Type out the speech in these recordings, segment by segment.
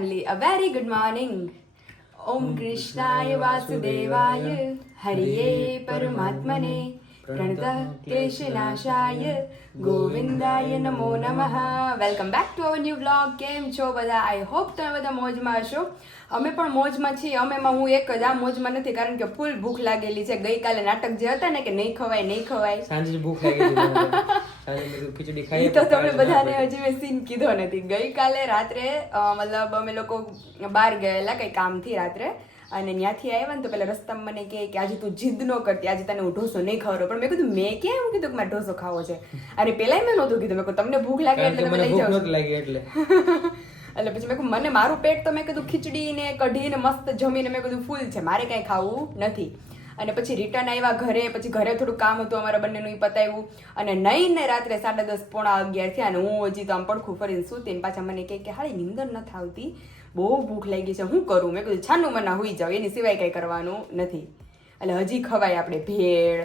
family, a very good morning. Om Krishnaya Vasudevaya. Hariye Paramatmane Pranata Keshanashaya Govindaya Namo Namaha Welcome back to hour new vlog. કેમ છો બધા? I hope તમે બધા મોજમાં હશો. અમે પણ મોજમાં છીએ. અમેમાં હું એક જ આ મોજમાં નથી કારણ કે ફૂલ ભૂખ લાગેલી છે. ગઈકાલે નાટક જે હતા ને કે નહીં ખવાય નહીં ખવાય. સાંજે ભૂખ લાગી ગઈ મને. સાંજે મેં કીધું ખીચડી તો તમે તમને બધાને હજી મેં સીન કીધો નથી. ગઈકાલે રાત્રે મતલબ અમે લોકો બહાર ગયેલા કઈ કામથી રાત્રે. અને ત્યાંથી આવ્યા ને તો પેલા રસ્તામાં મને કહે કે આજે તું જીદ ન કરતી આજે તને હું ઢોસો નહીં ખવડો પણ મેં કીધું મેં કેમ કીધું કે મારે ઢોસો ખાવો છે? અને પેલા મેં નહોતું કીધું. મેં તમને ભૂખ લાગે એટલે તમે લઈ જાઓ. એટલે. એટલે પછી મેં કહું મને મારું પેટ તો મેં કીધું ખીચડી ને કઢીને મસ્ત જમીને મેં કીધું ફૂલ છે. મારે કાંઈ ખાવું નથી. અને પછી રિટર્ન આવ્યા ઘરે પછી ઘરે થોડું કામ હતું અમારા બંનેનું એ પતાવ્યું અને નહીં ને રાત્રે સાડા દસ પોણા અગિયાર થયા અને હું હજી તો આમ પડખું ફરીને સૂતી ને પાછા મને કહે કે હાળી નિંદર નથી આવતી. બહુ ભૂખ લાગી છે હું કરું? મેં કીધું છાનું મના હોઈ જાવ એની સિવાય કંઈ કરવાનું નથી. એટલે હજી ખવાય આપણે ભેળ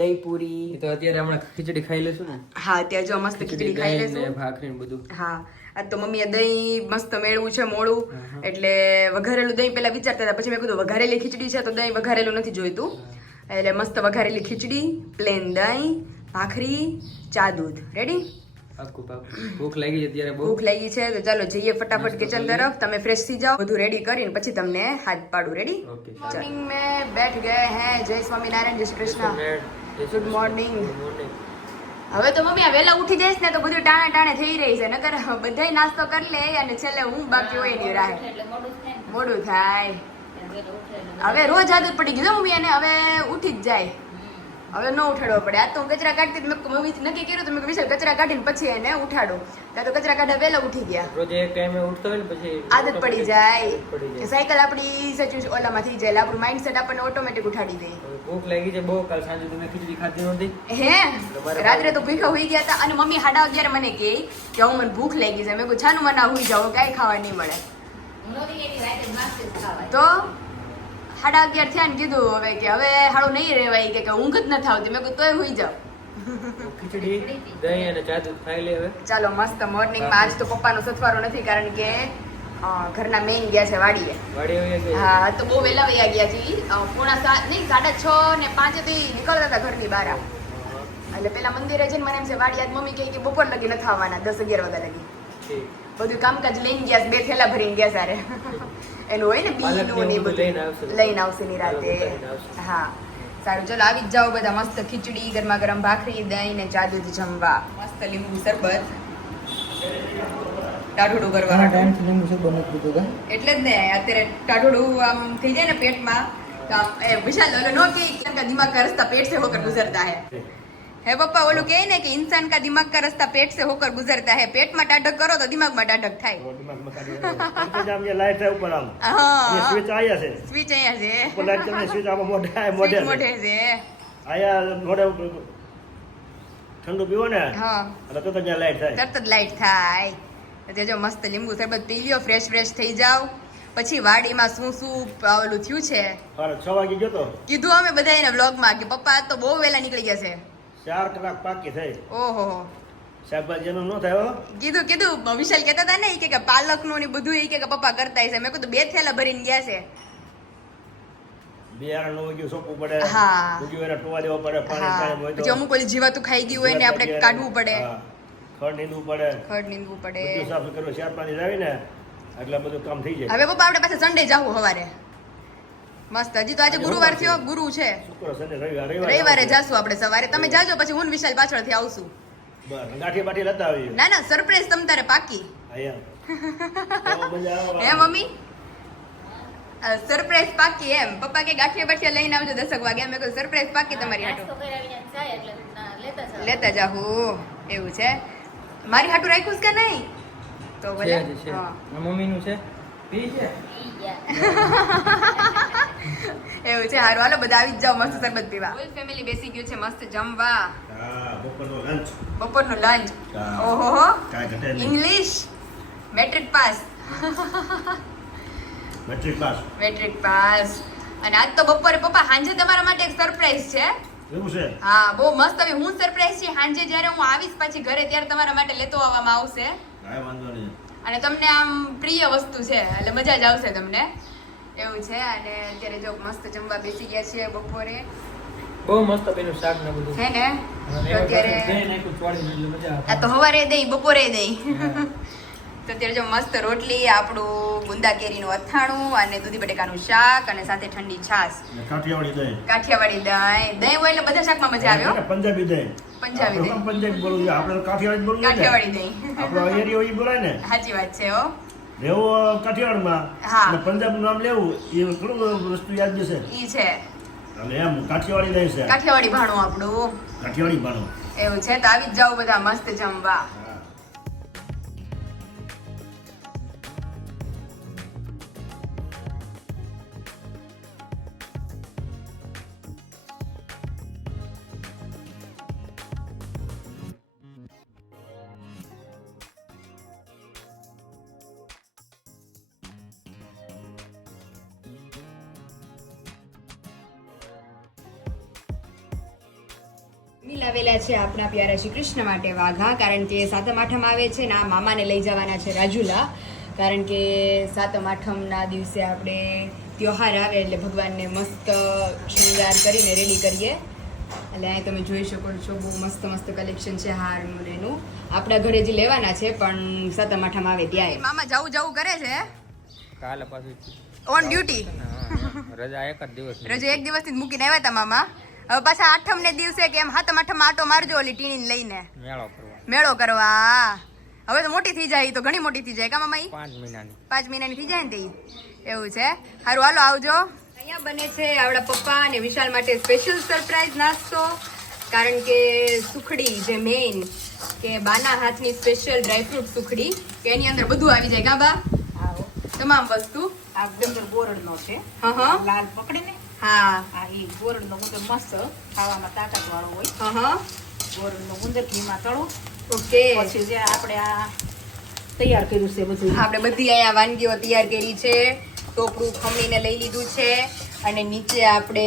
દહીં પૂરી તો અત્યારે હમણાં ખીચડી ખાઈ લેશું ને. હા ત્યાં જો મસ્ત ખીચડી ખાઈ લેશું ભાખરી બધું. હા આ તો મમ્મીએ દહીં મસ્ત મેળવું છે મોડું એટલે વઘારેલું દહીં પેલા વિચારતા હતા પછી મેં કીધું વઘારેલી ખીચડી છે તો દહીં વઘારેલું નથી જોઈતું. એટલે મસ્ત વઘારેલી ખીચડી પ્લેન દહીં ભાખરી ચા દૂધ. રેડી ભૂખ લાગી છે અત્યારે ભૂખ લાગી છે તો ચાલો જઈએ ફટાફટ કિચન તરફ. તમે ફ્રેશ થઈ જાઓ બધું રેડી કરીને પછી તમને હાથ પાડું. રેડી મોર્નિંગ મે બેઠ ગયે હે. જય સ્વામિનારાયણ જય શ્રી કૃષ્ણ. ગુડ મોર્નિંગ હવે તો મમ્મી આ વહેલા ઉઠી જઈશ ને તો બધું ટાણે ટાણે થઈ રહી છે. નકર બધાય નાસ્તો કરી લે અને છેલ્લે હું બાકી હોય નહીં રાહે. મોડું થાય. હવે રોજ આદત પડી ગઈ મમ્મી અને હવે ઉઠી જ જાય. હવે ન ઉઠાડવો પડે. આ તો હું કચરા કાઢતી મેં મમ્મી નક્કી કર્યું તો મેં વિશાલ કચરા કાઢીને પછી એને ઉઠાડો. ત્યાં તો કચરા કાઢા વહેલા ઉઠી ગયા. રોજ એક ટાઈમે ઉઠતો હોય ને પછી આદત પડી જાય. સાયકલ આપણી સચિવ ઓલામાં થઈ જાય. આપણું માઇન્ડસેટ આપણને ઓટોમેટિક ઉઠાડી દે. ભૂખ લાગી છે બહુ. કાલ સાંજે તમે ખીચડી ખાધી નહોતી. હે? રાત્રે તો ભૂખા હોઈ ગયા હતા. અને મમ્મી હાડા અગિયાર મને કહે કે હું મને ભૂખ લાગી છે. મેં કહું છાનું મના હોઈ જાવ કાંઈ ખાવા નહીં મળે. તો સાડા અગિયાર થયા ને કીધું હવે કે હવે હાડું નહીં રહેવાય કે કે ઊંઘ જ નથી આવતી. મેં કહું તોય હોઈ જાવ ખીચડી દહીં અને ચા ખાઈ લે હવે. ચાલો મસ્ત મોર્નિંગમાં આજ તો પપ્પાનો સથવારો નથી કારણ કે ઘરના મેઇન ગયા છે વાડીએ. હા તો બહુ વહેલા વયા ગયા છે. પૂણા સાત નહીં સાડા છ ને પાંચે તો નીકળતા હતા ઘરની બહાર એટલે પેલા મંદિરે જઈને મને એમ છે વાડી આજ મમ્મી કહે કે બપોર લગી નથી આવવાના દસ અગિયાર વાગ્યા લગી. બધું કામકાજ લઈને ગયા બે થેલા ભરીને ગયા સારે પેલું હોય ને બીડું ને બધું. લઈને આવશે. ની હા સારું ચલો આવી જાઓ બધા મસ્ત ખીચડી ગરમા ગરમ ભાખરી દહીં ને ચા દૂધ જમવા. મસ્ત લીંબુ શરબત. ટાઢોડું એટલે જ ને અત્યારે ટાઢોડું આમ થઈ જાય ને પેટમાં તો નો કે દિમાગ કરતા પેટ સે હોકર ગુજરતા હે. હે પપ્પા ઓલું કહે ને કે ઇન્સાન કા દિમાગ કા રસ્તા પેટ સે હોકર ગુજરતા હે. પેટમાં ટાઢક કરો તો દિમાગમાં ટાઢક થાય. દિમાગમાં ટાઢક આમ લાઈટ છે ઉપર આમ. હા. સ્વિચ આયા છે. સ્વિચ આયા છે. ઉપર લાઈટ તમે સ્વિચ આમાં મોઢે મોઢે મોઢે છે. આયા મોઢે ઠંડુ પીવો ને હા. એટલે તરત લાઈટ થાય. તરત જ લાઈટ થાય. તે જો મસ્ત લીંબુ શરબત પી લ્યો ફ્રેશ ફ્રેશ થઈ જાવ પછી વાડીમાં શું શું ઓલું થયું છે? છ વાગે ગયો તો. કીધું અમે બધા એના વ્લોગમાં કે પપ્પા તો બહુ વહેલા નીકળી ગયા છે. ચાર કલાક પાકી થઈ. ઓહો. શાકભાજી નો થયો કીધું કીધું. વિશાલ કહેતા હતા ને કે પાલકનું ને બધું એ કે પપ્પા કરતા હશે. મેં કીધું બે થેલા ભરીને ગયા છે. બિયારણનું ઉગ્યું સોંપવું પડે. હા. ઉગ્યું એને ટોવા દેવા પડે પાણી પાણી હોય તો અમુક ઓલી જીવાતું ખાઈ ગયું હોય ને આપણે કાઢવું પડે. ખડ નીંદવું પડે. ખડ નીંદવું પડે. બધું સાફ કરવું ચાર પાણી લાવીને એટલે બધું કામ થઈ જાય. હવે પપ્પા આપણે પાસે સન્ડે જાવું હવારે મસ્ત. હજી તો આજે ગુરુવાર થયો ગુરુ છે. રવિવાર જાશું આપણે સવારે. તમે જાજો પછી હું વિશાલ પાછળથી આવશું. ના ના સરપ્રાઈઝ તમ તારે પાકી. હે મમ્મી? સરપ્રાઈઝ પાકી એમ. પપ્પા કે ગાંઠિયા બાઠિયા લઈને આવજો દસક વાગે. અમે કોઈ સરપ્રાઈઝ પાકી તમારી હાટુ. લેતા જાહુ એવું છે? મારી હાટુ રાખ્યું છે કે નહીં? તો બધા ભલે. મમ્મીનું છે? એવું છે હારું. હાલો બધા આવી જ જાઓ મસ્ત સરબત પીવા. ફૂલ ફેમિલી બેસી ગયું છે મસ્ત જમવા. બપોરનો લંચ બપોરનું લંચ હા. ઓહો English matric pass matric pass matric pass અને આજ તો બપોરે પપ્પા સાંજે તમારા માટે એક સરપ્રાઈઝ છે. એવું છે? હા બહુ મસ્ત. હવે હું સરપ્રાઈઝ છે સાંજે જ્યારે હું આવીશ પછી ઘરે ત્યારે તમારા માટે લેતો આવવામાં આવશે. કાંઈ વાંધો નહીં. અને તમને આમ પ્રિય વસ્તુ છે એટલે મજા જ આવશે તમને. એવું છે અને અત્યારે જો મસ્ત જમવા બેસી ગયા છીએ બપોરે. બહુ મસ્ત બેનું શાક ને બધું. છે ને? અત્યારે. આ તો હવારે દઈ બપોરે દઈ. તો અત્યારે જો મસ્ત રોટલી આપણું ગુંદા કેરીનું અથાણું અને દૂધી બટેકાનું શાક અને સાથે ઠંડી છાશ. કાઠિયાવાડી દહીં. કાઠિયાવાડી દહીં. દહીં હોય એટલે બધા શાકમાં મજા આવ્યો હો. પંજાબી દહીં. પંજાબી દહીં. પંજાબી બોલવું જોઈએ. આપણે કાઠિયાવાડી બોલવું કાઠિયાવાડી દહીં. આપણો એરિયો એ બોલાય ને? સાચી વાત છે હો. રહેવું કાઠિયાવાડમાં? હા. પંજાબનું નામ લેવું એ ઘણું વસ્તુ યાદ છે ઈ છે. અને એમ કાઠિયાવાડી દહીં છે. કાઠિયાવાડી ભાણું આપણું. કાઠિયાવાડી ભાણું. એવું છે તો આવી જ જાઓ બધા મસ્ત જમવા. હા મિલાવેલા છે આપણા પ્યારા શ્રી કૃષ્ણ માટે વાઘા કારણ કે સાતમ આઠમ આવે છે ને આ મામાને લઈ જવાના છે રાજુલા. કારણ કે સાતમ આઠમના દિવસે આપણે ત્યોહાર આવે એટલે ભગવાનને મસ્ત શણગાર કરીને રેડી કરીએ. એટલે અહીં તમે જોઈ શકો છો બહુ મસ્ત મસ્ત કલેક્શન છે હારનું એનું આપણા ઘરે જે લેવાના છે પણ સાતમ આઠમ આવે ત્યાં મામા જવું જવું કરે છે કાલે પાછું ઓન ડ્યુટી રજા એક જ દિવસ રજા એક દિવસથી જ મૂકીને આવ્યા હતા મામા? હવે પાછા આઠમ ને દિવસે કે એમ હાથમ આઠમ આટો મારજો ઓલી ટીણી લઈને. મેળો કરવા મેળો કરવા. હવે તો મોટી થઈ જાય ઈ તો ઘણી મોટી થઈ જાય. કા મામા પાંચ મહિનાની. પાંચ મહિનાની થઈ જાય ને તે એવું છે. સારું હાલો આવજો. અહીંયા બને છે આપણા પપ્પા અને વિશાલ માટે સ્પેશિયલ સરપ્રાઈઝ નાસ્તો. કારણ કે સુખડી જે મેઇન કે બાના હાથની સ્પેશિયલ ડ્રાયફ્રૂટ સુખડી કે એની અંદર બધું આવી જાય. કાબા તમામ વસ્તુ. આ ગોરડનો છે. હા હા. લાલ પકડે ને હા એ ગોરડનો ગુંદર મસ્ત ખાવામાં તાકાત વાળો હોય. હા હા ગોરડનો ગુંદર ઘીમાં તળો. ઓકે. પછી જે આપણે આ તૈયાર કર્યું છે બધું. આપણે બધી અહીંયા વાનગીઓ તૈયાર કરી છે. ટોપરું ખમણીને લઈ લીધું છે. અને નીચે આપણે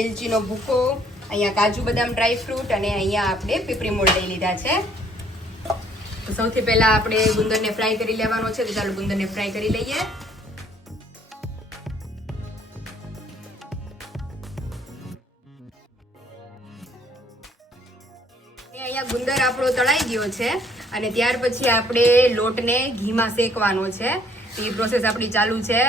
એલચીનો ભૂકો અહીંયા કાજુ બદામ ડ્રાય ફ્રૂટ અને અહીંયા આપણે પીપરી મોડ લઈ લીધા છે. તો સૌથી પહેલા આપણે ગુંદરને ફ્રાય કરી લેવાનો છે. તો ચાલો ગુંદરને ફ્રાય કરી લઈએ. આપણો તળાઈ ગયો છે અને ત્યાર પછી આપણે લોટને ઘીમાં શેકવાનો છે. એ પ્રોસેસ આપણી ચાલુ છે.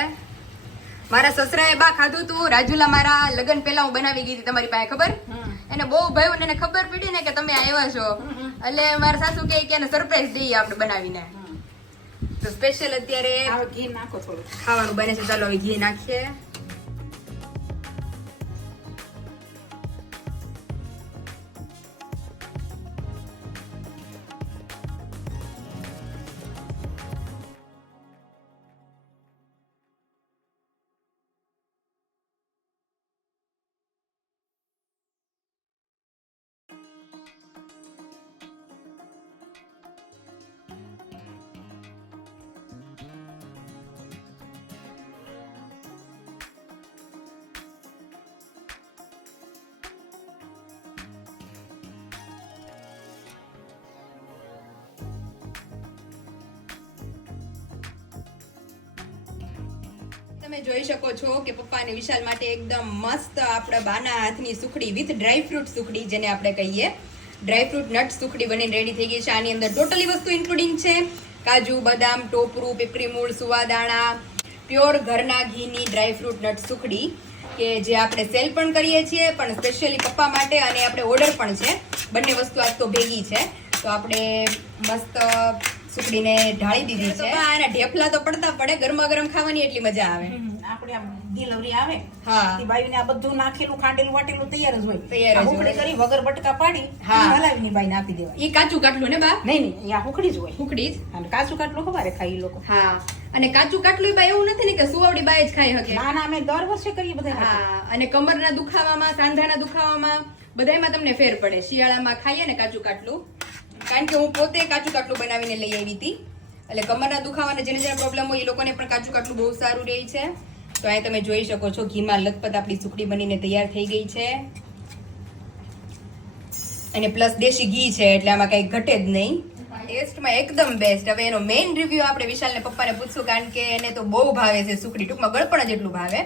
મારા સસરાએ બા ખાધું તું. રાજુલા મારા લગ્ન પહેલા હું બનાવી ગઈ હતી તમારી પાસે ખબર? એને બહુ ભાઈ એને ખબર પડી ને કે તમે આવ્યા છો. એટલે મારા સાસુ કહે કે એને સરપ્રાઈઝ દઈએ આપણે બનાવીને. તો સ્પેશિયલ અત્યારે ઘી નાખો થોડું. ખાવાનું બને છે. ચાલો હવે ઘી નાખીએ. તમે જોઈ શકો છો કે પપ્પા અને વિશાલ માટે એકદમ મસ્ત આપણા બાના હાથની સુખડી વિથ ડ્રાયફ્રૂટ સુખડી જેને આપણે કહીએ. ડ્રાયફ્રૂટ નટ સુખડી બનીને રેડી થઈ ગઈ છે. આની અંદર ટોટલી વસ્તુ ઇન્ક્લુડિંગ છે. કાજુ, બદામ, ટોપરું પીપરી મૂળ, સુવાદાણા, પ્યોર ઘરના ઘીની ડ્રાયફ્રૂટ નટ સુખડી કે જે આપણે સેલ પણ કરીએ છીએ, પણ સ્પેશિયલી પપ્પા માટે અને આપણે ઓર્ડર પણ છે. બંને વસ્તુ આજ તો ભેગી છે. તો આપણે મસ્ત સુખડીને ઢાળી દીધી છે. અને ઢેફલા તો પડતા પડે ગરમા ગરમ ખાવાની એટલી મજા આવે. આપણે આમ ડિલિવરી આવે. હા. તે બાઈને આ બધું નાખેલું ખાંડેલું વાટેલું તૈયાર જ હોય. તૈયાર જ હોય. કરી વગર બટકા પાડી હા. હલાવીને બાઈને આપી દેવાય એ કાચું કાટલું ને બા? નહીં નહીં આ હુકડી જ હોય. હુકડી જ? અને કાચું કાટલું ખબર ખાઈ લોકો. હા. અને કાચું કાટલું બા એવું નથી ને કે સુવાવડી બાય જ ખાઈ શકે ના ના અમે દર વર્ષે કરીએ બધા હા અને કમરના દુખાવામાં સાંધાના દુખાવામાં બધામાં તમને ફેર પડે. શિયાળામાં ખાઈએ ને કાચું કાટલું. કારણ કે હું પોતે કાચું કાટલું બનાવીને લઈ આવી હતી. એટલે કમરના દુખાવાના જેને જેને પ્રોબ્લેમ હોય એ લોકોને પણ કાચું કાટલું બહુ સારું રહે છે. તો અહીં તમે જોઈ શકો છો, ઘીમાં લથપથ આપણી સુખડી બનીને તૈયાર થઈ ગઈ છે. અને પ્લસ દેશી ઘી છે, એટલે આમાં કઈ ઘટે જ નહીં. ટેસ્ટમાં એકદમ બેસ્ટ હવે એનો મેઇન રિવ્યુ આપણે વિશાલને પપ્પાને પૂછશું, કારણ કે એને તો બહુ ભાવે છે સુખડી. ટૂંકમાં ગળપણ જેટલું ભાવે.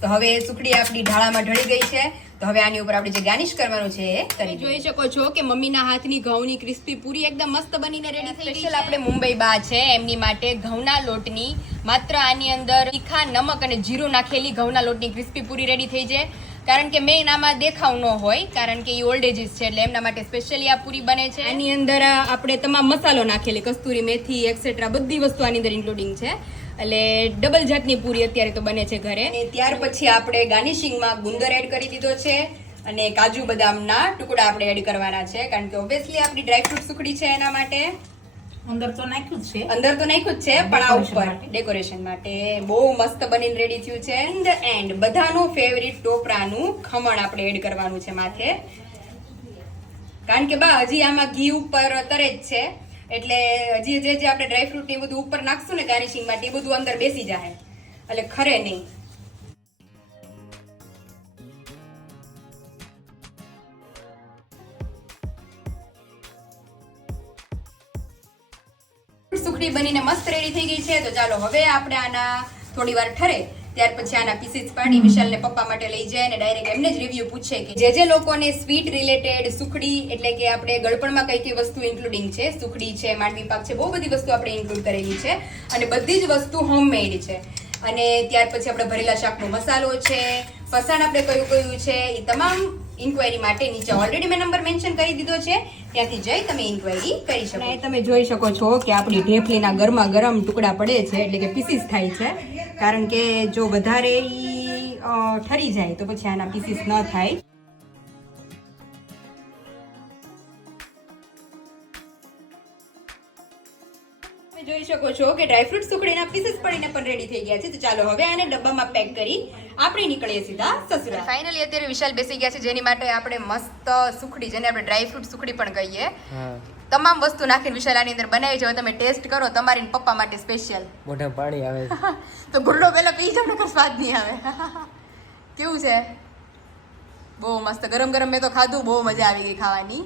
તો હવે સુખડી આપણી ઢાળામાં ઢળી ગઈ છે. તો હવે આની ઉપર આપણે જે ગાર્નિશ કરવાનું છે તમે જોઈ શકો છો કે મમ્મીના હાથની ઘઉંની ક્રિસ્પી પૂરી એકદમ મસ્ત બનીને રેડી થઈ સ્પેશિયલ આપણે મુંબઈ બા છે એમની માટે ઘઉંના લોટની માત્ર આની અંદર તીખા નમક અને જીરું નાખેલી ઘઉંના લોટની ક્રિસ્પી પૂરી રેડી થઈ છે. કારણ કે મેં એનામાં દેખાવ ન હોય કારણ કે એ ઓલ્ડ એજીસ છે એટલે એમના માટે સ્પેશિયલી આ પૂરી બને છે. એની અંદર આપણે તમામ મસાલો નાખેલી કસ્તુરી મેથી એક્સેટ્રા બધી વસ્તુ આની અંદર ઇન્ક્લુડિંગ છે. એટલે ડબલ જાતની પૂરી અત્યારે તો બને છે ઘરે. અને ત્યાર પછી આપણે ગાર્નિશિંગમાં ગુંદર એડ કરી દીધો છે અને કાજુ બદામના ટુકડા આપણે એડ કરવાના છે કારણ કે ઓબ્વિયસલી આપણી ડ્રાયફ્રૂટ સુખડી છે એના માટે. અંદર તો નાખ્યું જ છે. અંદર તો નાખ્યું જ છે પણ આ ઉપર ડેકોરેશન માટે. બહુ મસ્ત બનીને રેડી થયું છે. એન્ડ એન્ડ બધાનું ફેવરિટ ટોપરાનું ખમણ આપણે એડ કરવાનું છે માથે. કારણ કે બા હજી આમાં ઘી ઉપર તરે જ છે. એટલે હજી જે જે આપણે ડ્રાયફ્રૂટ ને બધું ઉપર નાખશું ને ગાર્નિશિંગ માટે એ બધું અંદર બેસી જાય એટલે ખરે નહીં. સુખડી બનીને મસ્ત રેડી થઈ ગઈ છે. તો ચાલો હવે આપણે આના થોડી વાર ઠરે. ત્યાર પછી આના પીસીસ પાડી વિશાલને પપ્પા માટે લઈ જાય અને ડાયરેક્ટ એમને જ રિવ્યુ પૂછે કે જે જે લોકોને સ્વીટ રિલેટેડ સુખડી એટલે કે આપણે ગળપણમાં કઈ કઈ વસ્તુ ઇન્ક્લુડિંગ છે સુખડી છે માંડવી પાક છે બહુ બધી વસ્તુ આપણે ઇન્ક્લુડ કરેલી છે અને બધી જ વસ્તુ હોમમેડ છે. અને ત્યાર પછી આપણે ભરેલા શાકનો મસાલો છે ફસાણ આપણે કયું કયું છે એ તમામ ઇન્ક્વાયરી માટે નીચે ઓલરેડી મેં નંબર મેન્શન કરી દીધો છે. ત્યાંથી જઈ તમે ઇન્ક્વાયરી કરી શકો અને તમે જોઈ શકો છો કે આપણી ઢેફલીના ગરમા ગરમ ટુકડા પડે છે એટલે કે પીસીસ થાય છે. કારણ કે જો વધારે ઈ ઠરી જાય તો પછી આના પીસીસ ન થાય. તમે જોઈ શકો છો કે ડ્રાયફ્રૂટ સુકડીના પીસીસ પડીને પણ રેડી થઈ ગયા છે. તો ચાલો હવે આને ડબ્બામાં પેક કરી આપણે નીકળીએ સીધા સસુરા. ફાઇનલી અત્યારે વિશાલ બેસી ગયા છે જેની માટે આપણે મસ્ત સુખડી જેને આપણે ડ્રાય ફ્રૂટ સુખડી પણ કહીએ. તમામ વસ્તુ નાખીને વિશાલ આની અંદર બનાવી જાવ તમે ટેસ્ટ કરો તમારી પપ્પા માટે સ્પેશિયલ મોઢા પાણી આવે. તો ગુરડો પેલો પી જાવ નકર સ્વાદ નહીં આવે. કેવું છે? બહુ મસ્ત. ગરમ ગરમ મેં તો ખાધું બહુ મજા આવી ગઈ ખાવાની.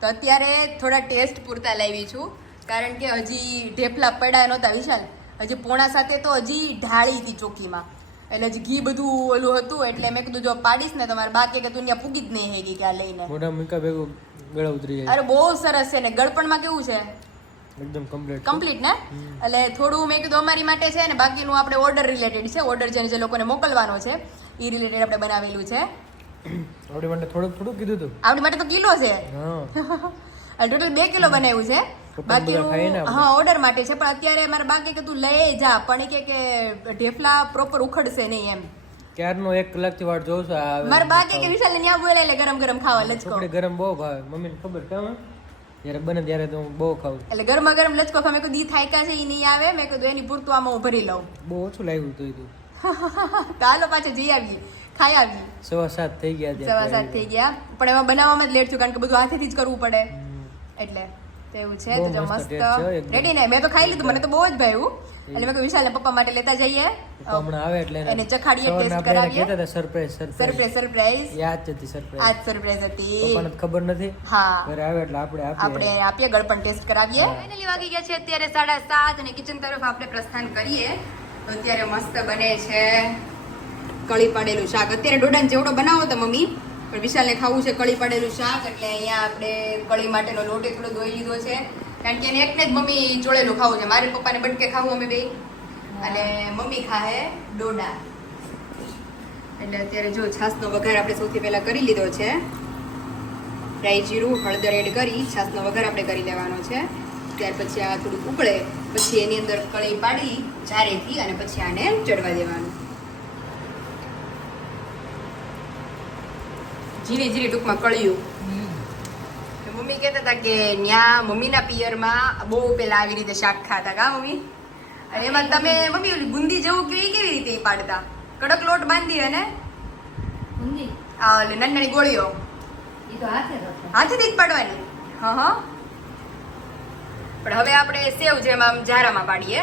તો અત્યારે થોડા ટેસ્ટ પૂરતા લાવી છું. કારણ કે હજી ઢેફલા પડ્યા નહોતા વિશાલ. હજી પોણા સાથે તો હજી ઢાળી હતી ચોકીમાં. એટલે જ ઘી બધું ઓલું હતું એટલે મેં કીધું જો પાડીશ ને તમારે બાકી કે તું ત્યાં પૂગી જ નહીં હેગી કે આ લઈને. મોઢા મૂકા ભેગું ગળા ઉતરી જાય. અરે બહુ સરસ છે ને ગળપણમાં કેવું છે? એકદમ કમ્પ્લીટ કમ્પ્લીટ ને? એટલે થોડું મેં કીધું અમારી માટે છે ને બાકીનું આપણે ઓર્ડર રિલેટેડ છે. ઓર્ડર છે જે લોકોને મોકલવાનો છે એ રિલેટેડ આપણે બનાવેલું છે. આપણી માટે થોડુંક થોડુંક કીધું હતું આપણી માટે તો કિલો છે. હા. ટોટલ બે કિલો બનાવ્યું છે. બાકીનું હા ઓર્ડર માટે છે પણ અત્યારે મારા બા કે તું લઈ જા પણ કે કે ઢેફલા પ્રોપર ઉખડશે નહીં એમ. ક્યારનો એક કલાકથી વાટ જોઉં છું આ મારે બાકી કે વિશાલ ને ત્યાં બોલાય એટલે ગરમ ગરમ ખાવા લચકો. ગરમ બહુ ભાવે. મમ્મીને ખબર કેમ જ્યારે બને ત્યારે તો હું બહુ ખાઉં. એટલે ગરમા ગરમ લચકો ખાવા મેં કીધું દી થાયકા છે એ નહીં આવે મેં કીધું એની પૂરતું આમાં હું ભરી લઉં. બહુ ઓછું લાવ્યું હતું તું. હાલો પાછા જઈ આવીએ ખાઈ આવીએ. સવા સાત થઈ ગયા સવા સાત થઈ ગયા. પણ એમાં બનાવવામાં જ લેટ છું કારણ કે બધું હાથેથી જ કરવું પડે. એટલે. તો એવું છે તો જો મસ્ત. રેડી ને? મેં તો ખાઈ લીધું મને તો બહુ જ ભાવ્યું. એટલે મેં કહ્યું વિશાલને પપ્પા માટે લેતા જઈએ. હમણાં આવે એટલે એને ચખાડીએ, એને કરાવીએ. કહેતા સરપ્રાઈઝ સરપ્રાઈઝ સરપ્રાઈઝ સરપ્રાઈઝ યાદ હતી સરપ્રાઈઝ આજ સરપ્રાઈઝ હતી. પણ ખબર નથી. હા. ઘરે આવે એટલે આપણે આપણે આપીએ ગળપણ ટેસ્ટ કરાવીએ. ફાઇનલી વાગી ગયા છે અત્યારે સાડા સાત અને કિચન તરફ આપણે પ્રસ્થાન કરીએ. તો અત્યારે મસ્ત બને છે કળી પાડેલું શાક. અત્યારે ડોડાને જેવડો બનાવો તો મમ્મી. પણ વિશાલને ખાવું છે કળી પાડેલું શાક, એટલે અહીંયા આપણે કળી માટેનો લોટ થોડો ધોઈ લીધો છે. કારણ કે એને એકને જ મમ્મી ચોળેલું ખાવું છે. મારે પપ્પાને બટકે ખાવું અમે બે. અને મમ્મી ખાહે ડોડા. એટલે અત્યારે જો છાસનો વઘાર આપણે સૌથી પહેલાં કરી લીધો છે. રાઈ જીરું, હળદર એડ કરી છાસનો વઘાર આપણે કરી લેવાનો છે. ત્યાર પછી આ થોડુંક ઉકળે. પછી એની અંદર કળી પાડી ચારેથી અને પછી આને ચડવા દેવાનું. જીરી જીરી ટૂંકમાં કળ્યું. મમ્મી કહેતા હતા કે ન્યા મમ્મીના પિયરમાં બહુ પેલા આવી રીતે શાક ખાતા કા મમ્મી? એમાં તમે મમ્મી. ઓલી બુંદી જેવું કે કેવી રીતે પાડતા? કડક લોટ બાંધી અને? ઊંધી આ ઓલી નાની નાની ગોળીઓ. એ તો હાથે હાથેથી જ પાડવાની? હા હા. પણ હવે આપણે સેવ જેમ આમ જારામાં પાડીએ.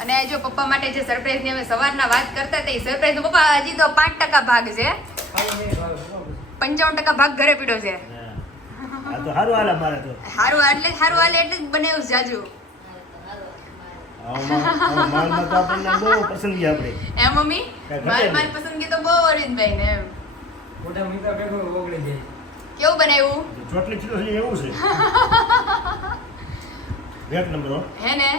અને જો પપ્પા માટે જે સરપ્રાઈઝની અમે સવારના વાત કરતા હતા એ સરપ્રાઈઝ પપ્પા હજી તો પાંચ ટકા ભાગ છે. પંચાવન ટકા ભાગ ઘરે પીડ્યો છે. આ તો સારું હાલે મારે તો. હારું એટલે હારું હાલે એટલે જ બનાવ્યું છે જાજુ. કેવું બનાવ્યું? ચોટલી એવું છે. એક નંબર હે. ને?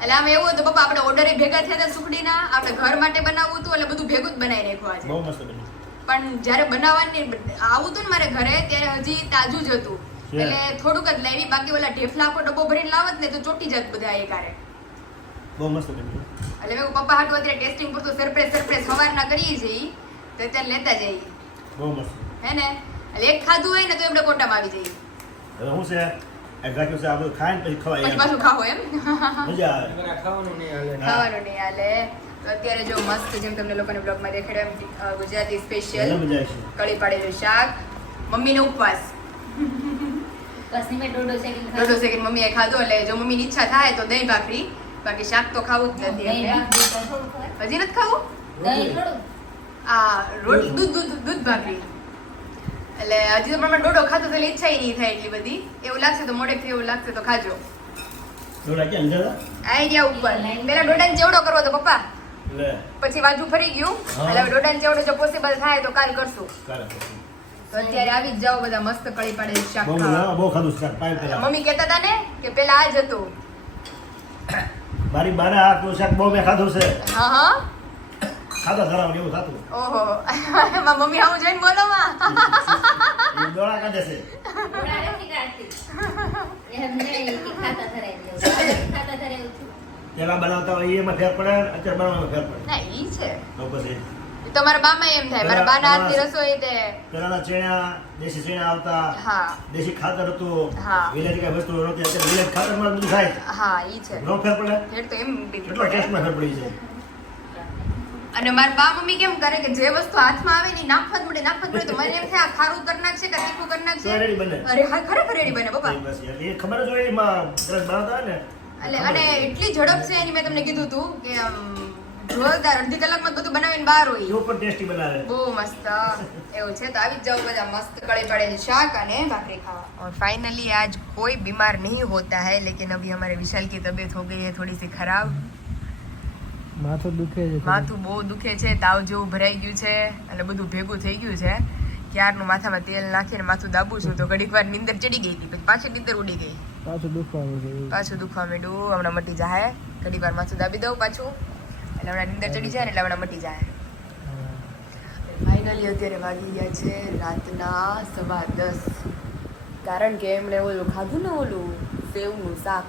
એટલે આમ એવું હતું પપ્પા આપણે ઓર્ડર ભેગા થયા હતા સુખડીના આપણે ઘર માટે બનાવવું હતું એટલે બધું ભેગું જ બનાવી રાખ્યું આજે. બહુ મસ્ત બની પણ જ્યારે બનાવવાની આવું હતું ને મારે ઘરે ત્યારે હજી તાજું જ હતું. એટલે થોડુંક જ લાવી. બાકી ઓલા ઢેફલા આખો ડબ્બો ભરીને લાવત ને તો ચોટી જાત બધા એકારે બહુ મસ્ત એટલે મેં પપ્પા હાટું અત્યારે ટેસ્ટિંગ પૂરતું સરપ્રાઈઝ સરપ્રાઈઝ સવારના કરીએ છીએ તો અત્યારે લેતા જઈએ. બહુ મસ્ત. હે ને? એટલે એક ખાધું હોય ને તો એમને કોટામાં આવી જઈએ. હવે શું છે આ છે આપણે ખાય પછી ખવાય પછી પાછું ખાવો એમ? મજા આવે. ખાવાનું નહીં હાલે. ખાવાનું નહીં હાલે. તો અત્યારે જો મસ્ત જેમ તમને લોકોને બ્લોગમાં દેખાડ્યો એમ ગુજરાતી સ્પેશિયલ કળી પાડેલું શાક. મમ્મીનો ઉપવાસ. દોઢો સેકન્ડ મમ્મીએ ખાધું એટલે જો મમ્મીની ઈચ્છા થાય તો દહીં ભાખરી બાકી શાક તો ખાવું જ નથી. હજી નથી ખાવું? આ રોટ દૂધ દૂધ દૂધ ભાખરી. એટલે હજી તો પણ દોઢો ખાધો તો એટલે ઈચ્છા નહીં થાય એટલી બધી. એવું લાગશે તો મોડેકથી એવું લાગશે તો ખાજો. આઈડિયા ઉપર. પેલા દોઢાને ચેવડો કરવો તો પપ્પા. પછી બાજુ ફરી ગયું? એટલે હવે દોઢાને ચેવડો જો પોસિબલ થાય તો કાલ કરશું. તો અત્યારે આવી જ જાઓ બધા મસ્ત કળી પાડે શાક બહુ. ખાધું છે મમ્મી કહેતા હતા ને કે પેલા આ જ હતું. મારી બાને આ શાક બહુ મેં ખાધું છે. હા હા. ખાધા ધરાવ એવું થતું. ઓહો. મમ્મી આવું જોઈને બોલો માં દોડા કાઢે છે. થોડા નથી કાઢતી. એમ નહીં કે ખાતા ધરાય. ખાતા ધરાય. પેલા બનાવતા હોય એમાં ફેર પડે અત્યારે બનાવવામાં ફેર પડે. ના ઈ છે. તો પછી તો મારા બામાં એમ થાય. મારા બાના હાથની રસોઈ તે. પેલાના ચણા દેશી ચણા આવતા હા. દેશી ખાતર હતું. હા. વિલેજ કઈ વસ્તુ નહોતી અત્યારે વિલેજ ખાતરમાં બધું થાય હા ઈ છે. નો ફેર પડે. ફેર તો એમ કેટલો ટેસ્ટમાં ફેર પડી છે અને મારા બા મમ્મી કેમ કરે કે જે વસ્તુ હાથમાં આવે ને નાખવા જ મળે નાખવા જ મળે તો મને એમ થાય આ ખારું કરી નાખશે કે તીખું કરી નાખશે? અરે હા ખરેખર રેડી બને બાપા બસ એ ખબર જ હોય એમાં સરસ બનાવતા હોય ને એટલે અને એટલી ઝડપ છે એની મેં તમને કીધું હતું કે જોરદાર અડધી કલાકમાં બધું બનાવીને બહાર હોય. જો પણ ટેસ્ટી બનાવે. બહુ મસ્ત. એવું છે તો આવી જાવ બધા મસ્ત કળી પડે શાક અને ભાખરી ખાવા. ઓર ફાઇનલી આજ કોઈ બીમાર નહીં હોતા હે લેકિન અભી અમારે વિશાલ કી તબિયત હો ગઈ હે થોડી સી ખરાબ. માથું દુખે છે માથું બહુ દુખે છે તાવ જેવું ભરાઈ ગયું છે અને બધું ભેગું થઈ ગયું છે. ક્યારનું માથામાં તેલ નાખીને માથું દાબું છું તો ઘડીક વાર નીંદર ચડી ગઈ હતી પછી પાછી નીંદર ઉડી ગઈ. પાછું દુખવા માંડ્યું પાછું દુખવા માંડ્યું હમણાં મટી જાય ઘડીક વાર માથું દાબી દઉં પાછું. એટલે હમણાં નીંદર ચડી જાય ને એટલે હમણાં મટી જાય ફાઇનલી અત્યારે વાગી ગયા છે રાતના સવા દસ. કારણ કે એમણે ઓલું ખાધું ને ઓલું સેવનું શાક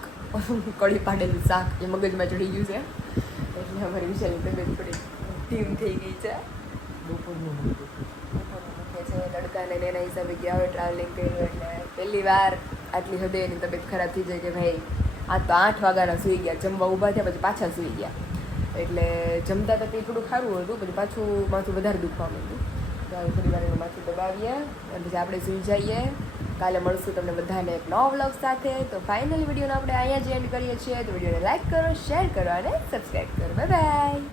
કળી પાડેલું શાક એ મગજમાં ચડી ગયું છે. એટલે અમારી વિશાલની તબિયત થોડી ટીમ થઈ ગઈ છે. બપોરનું છે લડકાને ને એના હિસાબે ગયા હોય ટ્રાવેલિંગ કર્યું એટલે પહેલી વાર આટલી હદે એની તબિયત ખરાબ થઈ જાય કે ભાઈ આ તો આઠ વાગ્યાના સૂઈ ગયા. જમવા ઊભા થયા, પછી પાછા સૂઈ ગયા. એટલે જમતા તો તે થોડું ખારું હતું, પછી પાછું માથું વધારે દુખવા માંડ્યું. તો હવે થોડી વાર એનું માથું દબાવીએ અને પછી આપણે સૂઈ જઈએ. કાલે મળશું તમને બધાને એક નવો વ્લોગ સાથે. તો ફાઇનલ વિડીયોને આપણે અહીંયા જ એન્ડ કરીએ છીએ. તો વિડીયોને લાઇક કરો શેર કરો અને સબસ્ક્રાઈબ કરો. Bye bye